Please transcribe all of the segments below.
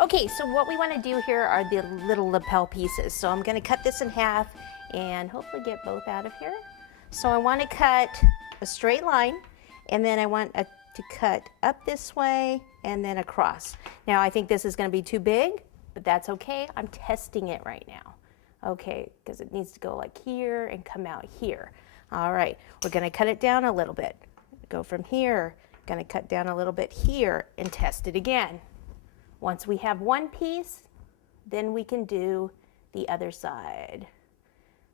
Okay, so what we want to do here are the little lapel pieces. So I'm going to cut this in half and hopefully get both out of here. So I want to cut a straight line, and then I want to cut up this way and then across. Now I think this is going to be too big, but that's okay. I'm testing it right now. Okay, because it needs to go like here and come out here. All right, we're going to cut it down a little bit. Go from here, going to cut down a little bit here and test it again. Once we have one piece, then we can do the other side.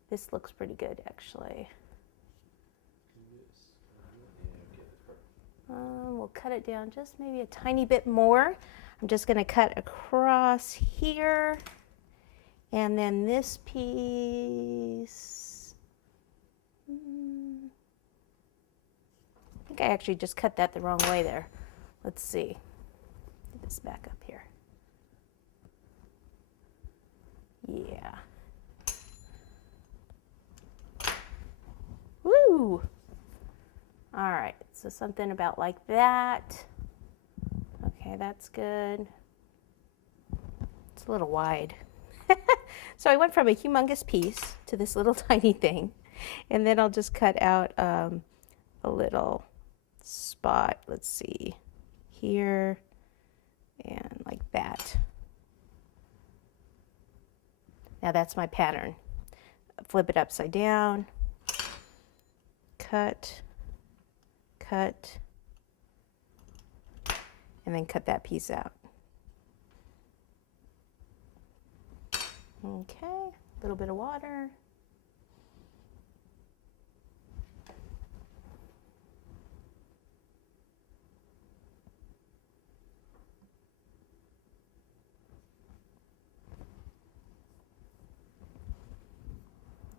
This looks pretty good, actually. We'll cut it down just maybe a tiny bit more. I'm just going to cut across here, and then this piece. I think I actually just cut that the wrong way there. Let's see. Get this back up here. Yeah. Woo! All right, so something about like that. Okay, that's good. It's a little wide. So I went from a humongous piece to this little tiny thing, and then I'll just cut out a little spot. Let's see, here and like that. Now that's my pattern. Flip it upside down, cut, cut, and then cut that piece out. Okay, a little bit of water.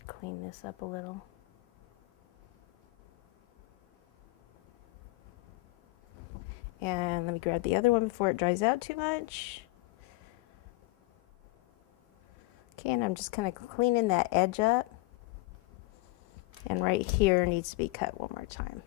Clean this up a little. And let me grab the other one before it dries out too much. Okay, and I'm just kind of cleaning that edge up. And right here needs to be cut one more time.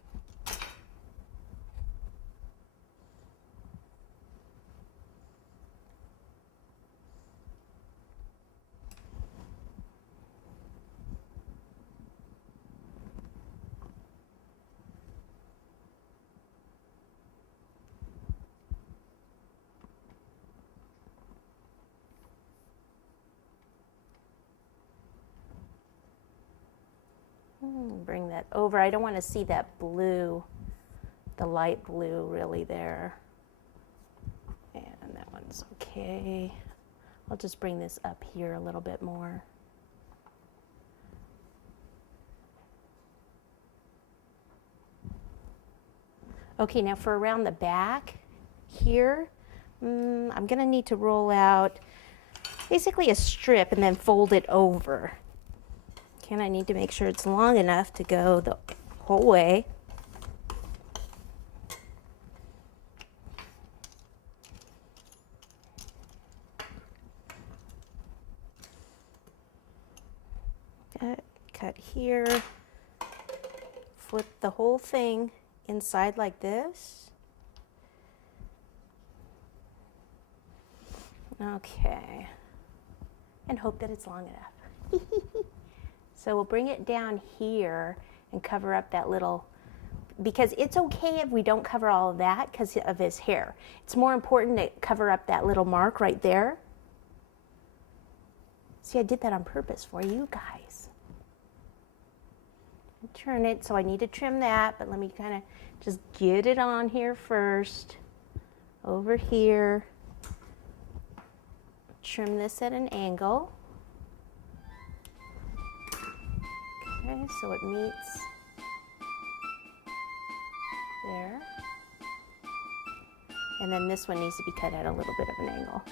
Bring that over. I don't want to see that blue, the light blue really there. And that one's okay. I'll just bring this up here a little bit more. Okay, now for around the back here, I'm going to need to roll out basically a strip and then fold it over. And I need to make sure it's long enough to go the whole way. Cut here, flip the whole thing inside like this. Okay, and hope that it's long enough. So we'll bring it down here and cover up that little, because it's okay if we don't cover all of that because of his hair. It's more important to cover up that little mark right there. See, I did that on purpose for you guys. Turn it, so I need to trim that, but let me kind of just get it on here first. Over here. Trim this at an angle. Okay, so it meets there. And then this one needs to be cut at a little bit of an angle.